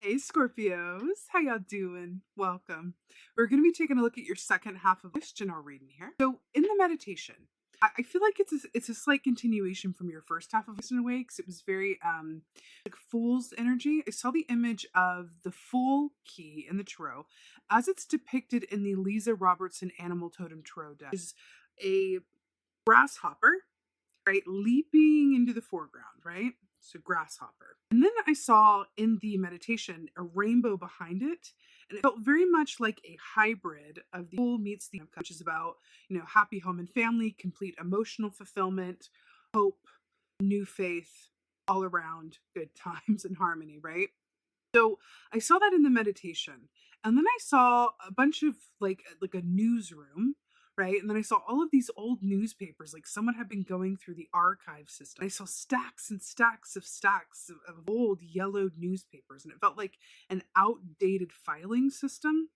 Hey Scorpios, how y'all doing? Welcome. We're going to be taking a look at your second half of this general reading here. So, in the meditation, I feel like it's a slight continuation from your first half of this in a way, because it was very like fool's energy. I saw the image of the fool key in the tarot as it's depicted in the Lisa Robertson Animal Totem Tarot deck. Is a grasshopper, right, leaping into the foreground, right? So grasshopper. And then I saw in the meditation a rainbow behind it, and it felt very much like a hybrid of the Fool meets the which is about, happy home and family, complete emotional fulfillment, hope, new faith, all around good times and harmony, right? So I saw that in the meditation. And then I saw a bunch of like a newsroom, right? And then I saw all of these old newspapers, like someone had been going through the archive system. I saw stacks and stacks of old yellowed newspapers, and it felt like an outdated filing system.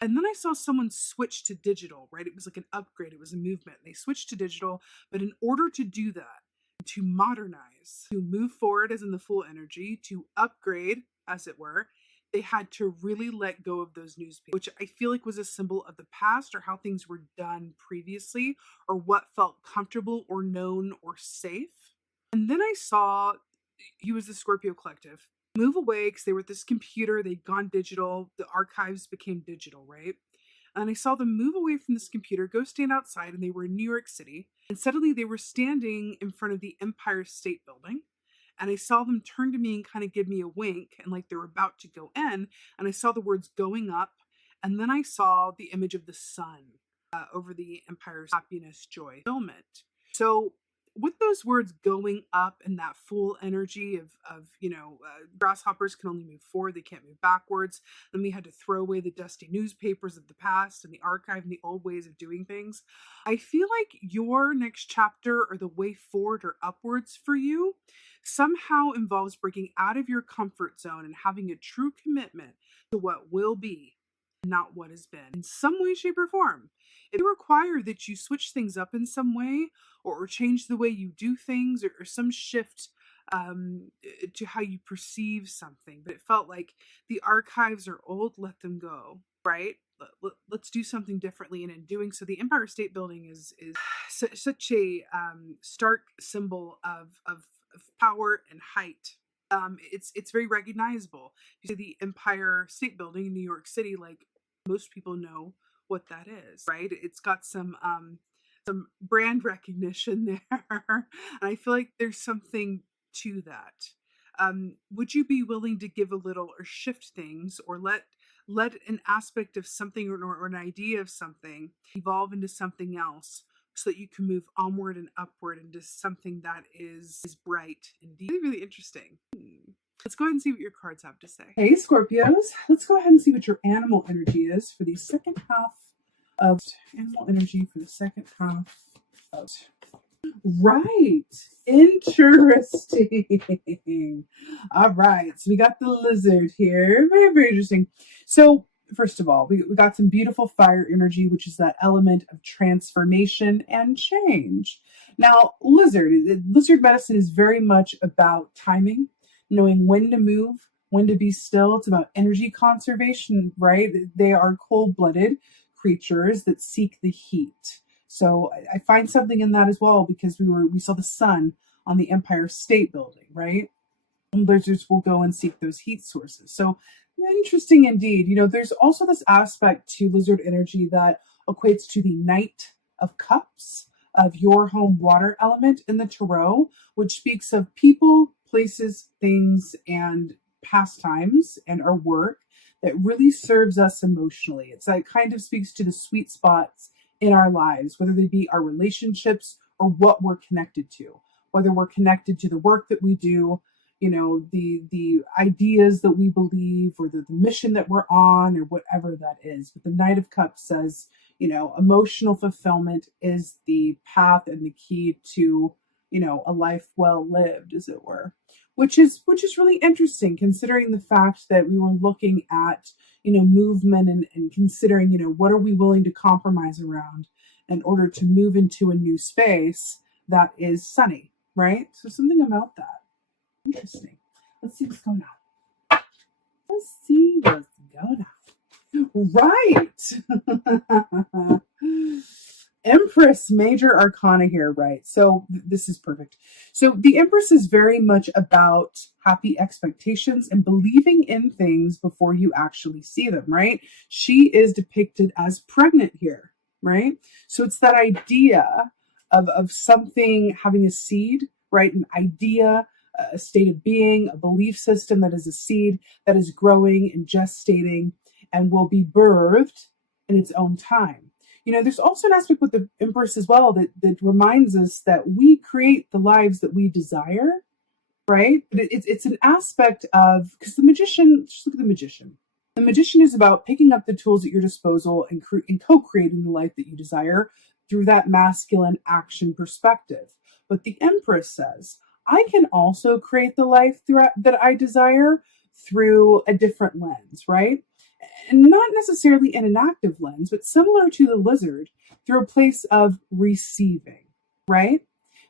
And then I saw someone switch to digital, right? It was like an upgrade, it was a movement. They switched to digital, but in order to do that, to modernize, to move forward as in the full energy, to upgrade, as it were, they had to really let go of those newspapers, which I feel like was a symbol of the past or how things were done previously or what felt comfortable or known or safe. And then I saw you as the Scorpio collective move away because they were at this computer, they'd gone digital, the archives became digital, right? And I saw them move away from this computer, go stand outside, and they were in New York City. And suddenly they were standing in front of the Empire State Building. And I saw them turn to me and kind of give me a wink, and like they were about to go in. And I saw the words going up. And then I saw the image of the sun over the Empire's happiness, joy, fulfillment. So with those words going up and that full energy of grasshoppers can only move forward, they can't move backwards. Then we had to throw away the dusty newspapers of the past and the archive and the old ways of doing things. I feel like your next chapter or the way forward or upwards for you somehow involves breaking out of your comfort zone and having a true commitment to what will be, not what has been, in some way, shape, or form. It may require that you switch things up in some way or change the way you do things or some shift to how you perceive something. But it felt like the archives are old, let them go, right? Let's do something differently. And in doing so, the Empire State Building is such a stark symbol of power and height. It's very recognizable. You see the Empire State Building in New York City, like most people know what that is, right? It's got some brand recognition there, and I feel like there's something to that. Would you be willing to give a little or shift things or let an aspect of something or an idea of something evolve into something else so that you can move onward and upward into something that is bright and deep? Really interesting. Let's go ahead and see what your cards have to say. Hey Scorpios, let's go ahead and see what your animal energy is for the second half of animal energy for the second half of. Right. Interesting. All right. So we got the lizard here. Very, very interesting. So first of all, we got some beautiful fire energy, which is that element of transformation and change. Now, lizard medicine is very much about timing, knowing when to move, when to be still. It's about energy conservation, right? They are cold-blooded creatures that seek the heat. So I find something in that as well, because we saw the sun on the Empire State Building, right? And lizards will go and seek those heat sources. So interesting indeed. There's also this aspect to lizard energy that equates to the Knight of Cups of your home water element in the tarot, which speaks of people, places, things, and pastimes and our work that really serves us emotionally. It's that kind of speaks to the sweet spots in our lives, whether they be our relationships or what we're connected to, whether we're connected to the work that we do, the ideas that we believe, or the mission that we're on, or whatever that is. But the Knight of Cups says, emotional fulfillment is the path and the key to, a life well lived, as it were. Which is really interesting, considering the fact that we were looking at, movement and considering, what are we willing to compromise around in order to move into a new space that is sunny, right? So something about that. Interesting. Let's see what's going on. see what's going on. Right. Empress, major arcana here, right? So this is perfect. So the Empress is very much about happy expectations and believing in things before you actually see them, right? She is depicted as pregnant here, right? So it's that idea of something having a seed, right? An idea, a state of being, a belief system that is a seed that is growing and gestating and will be birthed in its own time. You know, there's also an aspect with the Empress as well that reminds us that we create the lives that we desire, right? But it's an aspect of, because the Magician, just look at the Magician. The Magician is about picking up the tools at your disposal and co-creating the life that you desire through that masculine action perspective. But the Empress says, I can also create the life that I desire through a different lens, right? And not necessarily in an active lens, but similar to the lizard, through a place of receiving, right?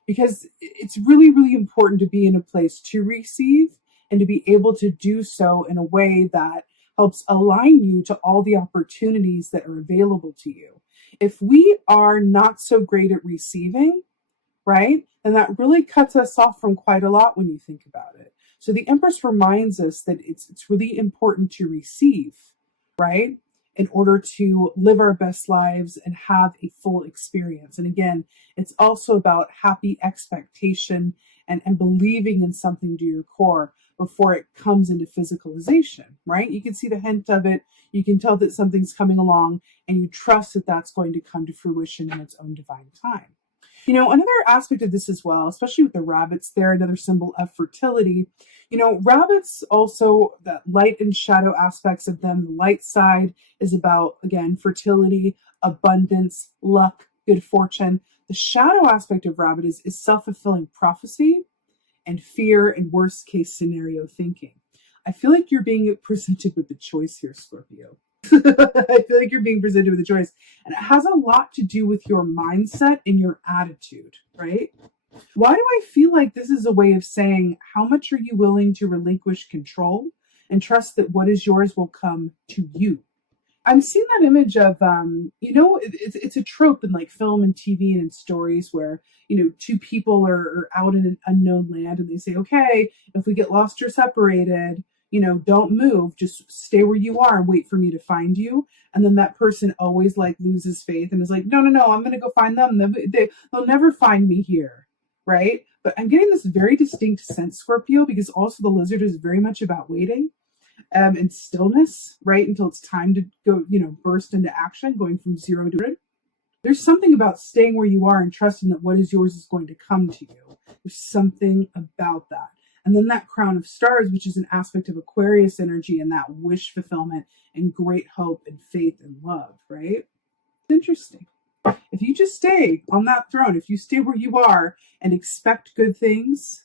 Because it's really, really important to be in a place to receive and to be able to do so in a way that helps align you to all the opportunities that are available to you. If we are not so great at receiving, right, then that really cuts us off from quite a lot when you think about it. So the Empress reminds us that it's really important to receive, right, in order to live our best lives and have a full experience. And again, it's also about happy expectation and believing in something to your core before it comes into physicalization, right? You can see the hint of it. You can tell that something's coming along and you trust that that's going to come to fruition in its own divine time. You know, another aspect of this as well, especially with the rabbits there, another symbol of fertility. You know, rabbits also, that light and shadow aspects of them. The light side is about, again, fertility, abundance, luck, good fortune. The shadow aspect of rabbit is self-fulfilling prophecy and fear and worst case scenario thinking. I feel like you're being presented with the choice here, Scorpio. I feel like you're being presented with a choice. And it has a lot to do with your mindset and your attitude, right? Why do I feel like this is a way of saying, how much are you willing to relinquish control and trust that what is yours will come to you? I'm seeing that image of, you know, it's a trope in like film and TV and in stories where, you know, two people are out in an unknown land and they say, okay, if we get lost or separated, you know, don't move, just stay where you are and wait for me to find you. And then that person always like loses faith and is like, no, I'm going to go find them. They'll never find me here, right? But I'm getting this very distinct sense, Scorpio, because also the lizard is very much about waiting and stillness, right? Until it's time to go, you know, burst into action, going from 0 to 100. There's something about staying where you are and trusting that what is yours is going to come to you. There's something about that. And then that crown of stars, which is an aspect of Aquarius energy and that wish fulfillment and great hope and faith and love, right? It's interesting. If you just stay on that throne, if you stay where you are and expect good things,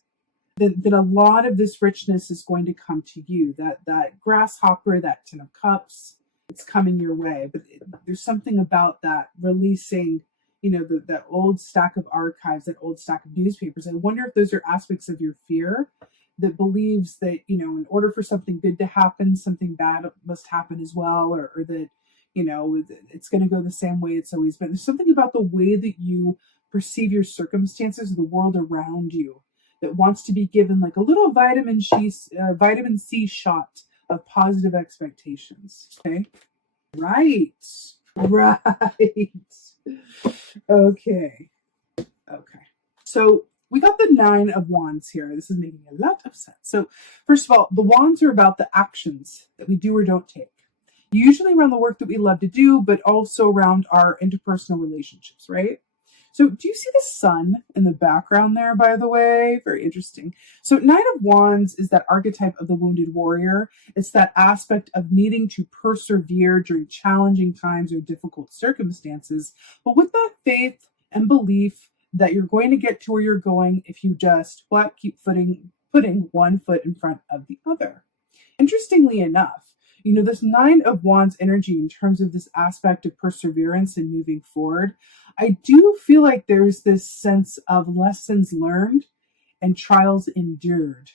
then a lot of this richness is going to come to you. That grasshopper, that 10 of cups, it's coming your way. But there's something about that releasing, you know, that old stack of archives, that old stack of newspapers. I wonder if those are aspects of your fear that believes that, you know, in order for something good to happen, something bad must happen as well, or that, you know, it's going to go the same way it's always been. There's something about the way that you perceive your circumstances, the world around you, that wants to be given like a little vitamin C shot of positive expectations. Okay. Right. Okay. So we got the 9 of Wands here. This is making a lot of sense. So first of all, the Wands are about the actions that we do or don't take. Usually around the work that we love to do, but also around our interpersonal relationships, right? So do you see the sun in the background there, by the way? Very interesting. So 9 of Wands is that archetype of the wounded warrior. It's that aspect of needing to persevere during challenging times or difficult circumstances, but with that faith and belief that you're going to get to where you're going if you just keep putting one foot in front of the other. Interestingly enough, you know, this 9 of Wands energy in terms of this aspect of perseverance and moving forward, I do feel like there's this sense of lessons learned and trials endured.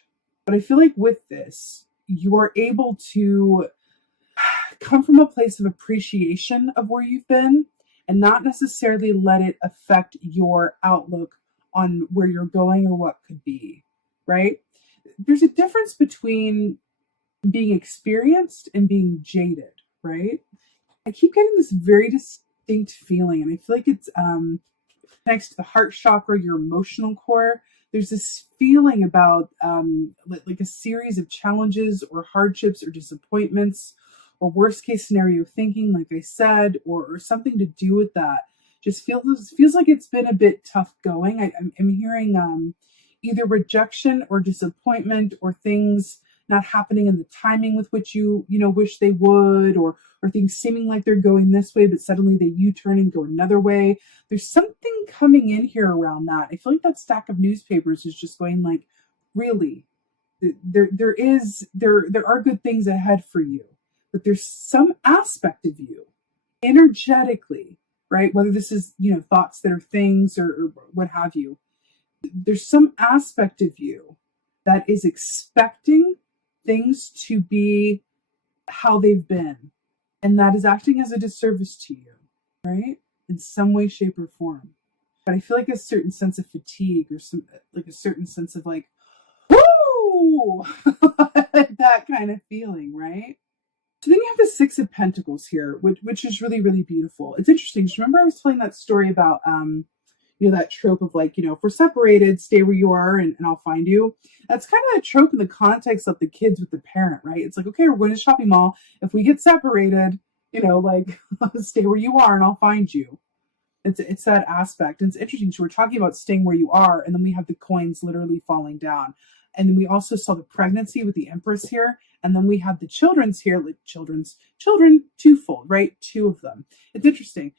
But I feel like with this, you are able to come from a place of appreciation of where you've been and not necessarily let it affect your outlook on where you're going or what could be, right? There's a difference between being experienced and being jaded, right? I keep getting this very distinct feeling, and I feel like it's next to the heart chakra, your emotional core. There's this feeling about like a series of challenges or hardships or disappointments or worst case scenario thinking, like I said, or something to do with that. Just feels like it's been a bit tough going. I'm hearing either rejection or disappointment or things not happening in the timing with which you wish they would, or things seeming like they're going this way, but suddenly they U-turn and go another way. There's something coming in here around that. I feel like that stack of newspapers is just going like, really, there are good things ahead for you, but there's some aspect of you energetically, right? Whether this is, thoughts that are things or what have you, there's some aspect of you that is expecting things to be how they've been. And that is acting as a disservice to you, right? In some way, shape, or form. But I feel like a certain sense of fatigue or a certain sense of like, woo! That kind of feeling, right? So then you have the Six of Pentacles here, which is really, really beautiful. It's interesting. Just remember I was telling that story about, that trope of like, if we're separated, stay where you are and I'll find you. That's kind of a trope in the context of the kids with the parent, right? It's like, okay, we're going to shopping mall. If we get separated, like stay where you are and I'll find you. It's that aspect. And it's interesting. So we're talking about staying where you are, and then we have the coins literally falling down. And then we also saw the pregnancy with the Empress here. And then we have the children's here, like children twofold, right? Two of them. It's interesting.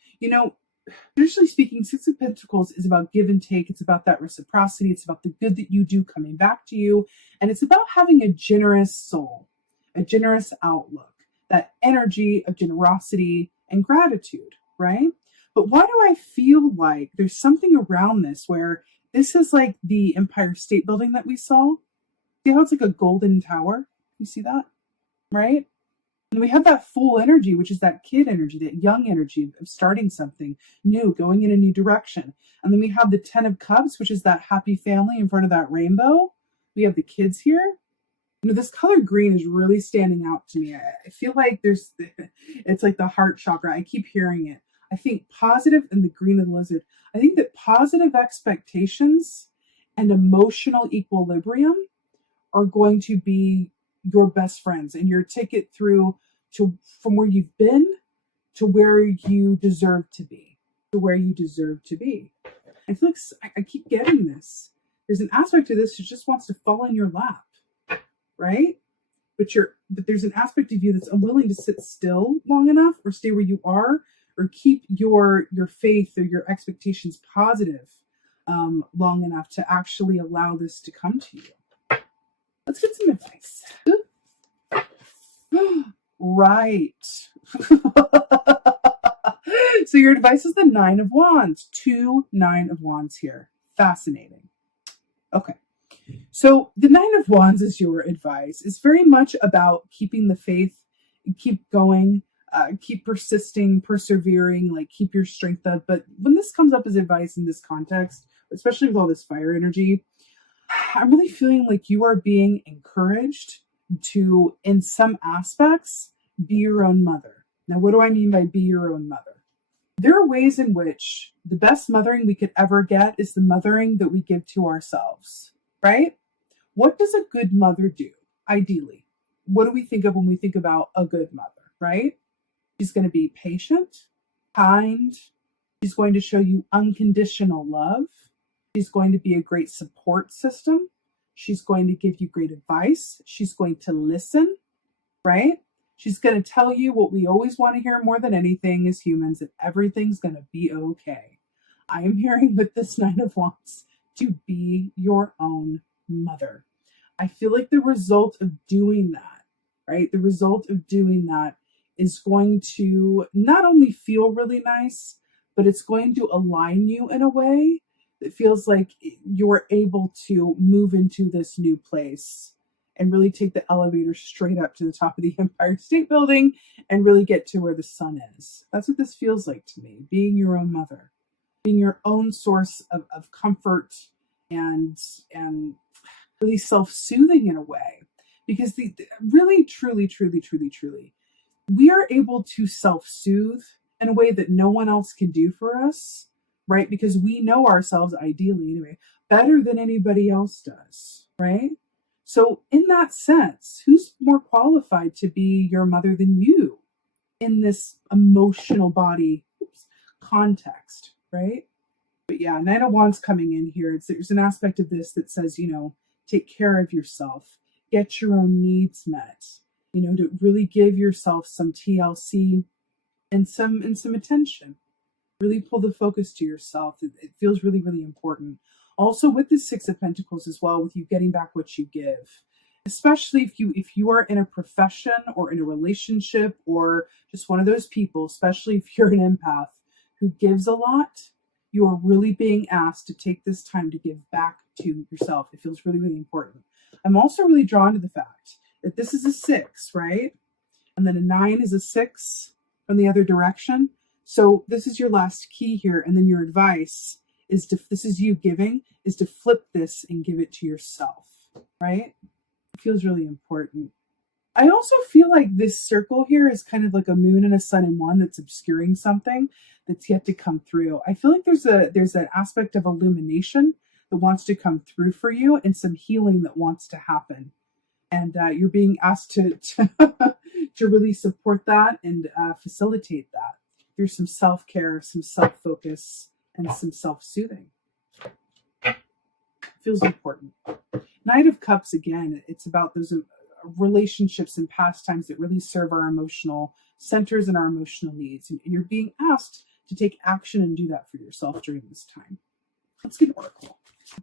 Traditionally speaking, Six of Pentacles is about give and take. It's about that reciprocity. It's about the good that you do coming back to you. And it's about having a generous soul, a generous outlook, that energy of generosity and gratitude, right? But why do I feel like there's something around this where this is like the Empire State Building that we saw? See how it's like a golden tower? You see that? Right? And we have that full energy, which is that kid energy, that young energy of starting something new, going in a new direction. And then we have the Ten of Cups, which is that happy family in front of that rainbow. We have the kids here. This color green is really standing out to me. I feel like it's like the heart chakra. I keep hearing it. I think positive, and the green of the lizard. I think that positive expectations and emotional equilibrium are going to be your best friends and your ticket through from where you've been to where you deserve to be, I feel like I keep getting this. There's an aspect of this who just wants to fall in your lap, right? But there's an aspect of you that's unwilling to sit still long enough or stay where you are or keep your faith or your expectations positive long enough to actually allow this to come to you. Let's get some advice. Right. So your advice is the Nine of Wands. 2 Nine of Wands here. Fascinating. Okay. So the Nine of Wands is your advice. It's very much about keeping the faith, keep going, keep persisting, persevering, like keep your strength up. But when this comes up as advice in this context, especially with all this fire energy, I'm really feeling like you are being encouraged to, in some aspects, be your own mother. Now, what do I mean by be your own mother? There are ways in which the best mothering we could ever get is the mothering that we give to ourselves, right? What does a good mother do, ideally? What do we think of when we think about a good mother, right? She's going to be patient, kind. She's going to show you unconditional love. She's going to be a great support system. She's going to give you great advice. She's going to listen, right? She's going to tell you what we always want to hear more than anything as humans, that everything's going to be okay. I am hearing with this Nine of Wands to be your own mother. I feel like the result of doing that, right? The result of doing that is going to not only feel really nice, but it's going to align you in a way that feels like you're able to move into this new place and really take the elevator straight up to the top of the Empire State Building and really get to where the sun is. That's what this feels like to me, being your own mother, being your own source of comfort and really self-soothing in a way. Because really, truly, we are able to self-soothe in a way that no one else can do for us, right? Because we know ourselves, ideally anyway, better than anybody else does, right? So in that sense, who's more qualified to be your mother than you in this emotional body context, right? But yeah, Knight of Wands coming in here. There's an aspect of this that says, take care of yourself, get your own needs met, to really give yourself some TLC and some attention. Really pull the focus to yourself. It feels really, really important. Also with the Six of Pentacles as well, with you getting back what you give, especially if you are in a profession or in a relationship or just one of those people, especially if you're an empath who gives a lot, you are really being asked to take this time to give back to yourself. It feels really, really important. I'm also really drawn to the fact that this is a 6, right? And then a 9 is a 6 from the other direction. So this is your last key here. And then your advice is this is you giving, is to flip this and give it to yourself, right? It feels really important. I also feel like this circle here is kind of like a moon and a sun in one that's obscuring something that's yet to come through. I feel like there's an aspect of illumination that wants to come through for you and some healing that wants to happen. And you're being asked to really support that and facilitate that through some self-care, some self-focus, and some self-soothing. Feels important. Knight of Cups, again, it's about those relationships and pastimes that really serve our emotional centers and our emotional needs. And you're being asked to take action and do that for yourself during this time. Let's get an oracle.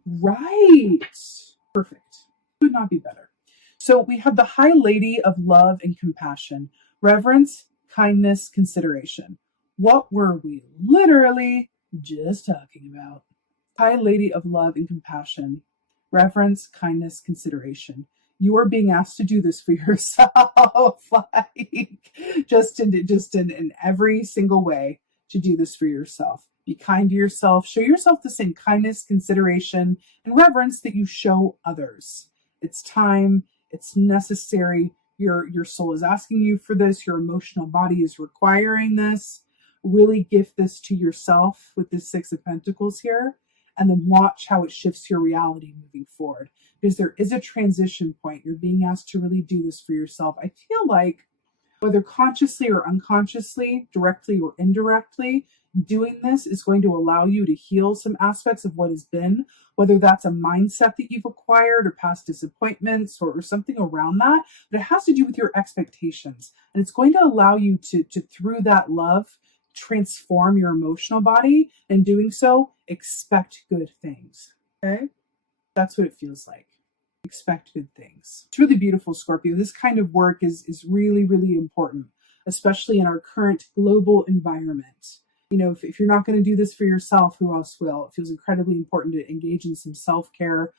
Right. Perfect. Could not be better. So we have the High Lady of Love and Compassion, reverence, kindness, consideration. What were we literally just talking about? High Lady of Love and Compassion, reverence, kindness, consideration. You are being asked to do this for yourself, like just in every single way to do this for yourself. Be kind to yourself. Show yourself the same kindness, consideration, and reverence that you show others. It's time. It's necessary. Your soul is asking you for this. Your emotional body is requiring this. Really gift this to yourself with this Six of Pentacles here, and then watch how it shifts your reality moving forward. Because there is a transition point. You're being asked to really do this for yourself. I feel like whether consciously or unconsciously, directly or indirectly, doing this is going to allow you to heal some aspects of what has been, whether that's a mindset that you've acquired or past disappointments or something around that. But it has to do with your expectations. And it's going to allow you to through that love, transform your emotional body, and doing so, expect good things. Okay? That's what it feels like. Expect good things. It's really beautiful, Scorpio. This kind of work is really, really important, especially in our current global environment. If you're not going to do this for yourself, who else will? It feels incredibly important to engage in some self-care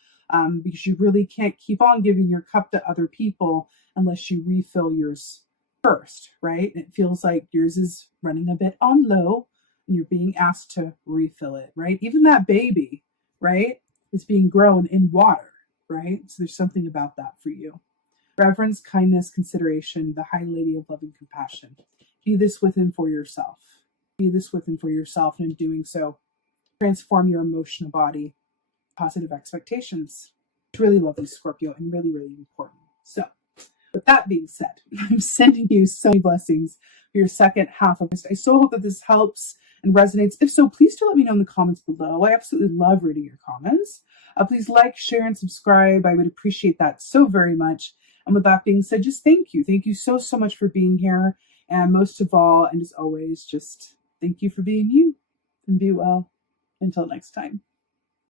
because you really can't keep on giving your cup to other people unless you refill yours first, right? And it feels like yours is running a bit on low and you're being asked to refill it, right? Even that baby, right, is being grown in water, right? So there's something about that for you. Reverence, kindness, consideration, the High Lady of Love and Compassion. Be this with and for yourself. Be this with and for yourself, and in doing so, transform your emotional body. Positive expectations. It's really lovely, Scorpio, and really, really important. So, with that being said, I'm sending you so many blessings for your second half of this. I so hope that this helps and resonates. If so, please do let me know in the comments below. I absolutely love reading your comments. Please like, share, and subscribe. I would appreciate that so very much. And with that being said, just thank you. Thank you so, so much for being here. And most of all, and as always, just thank you for being you. And be well. Until next time.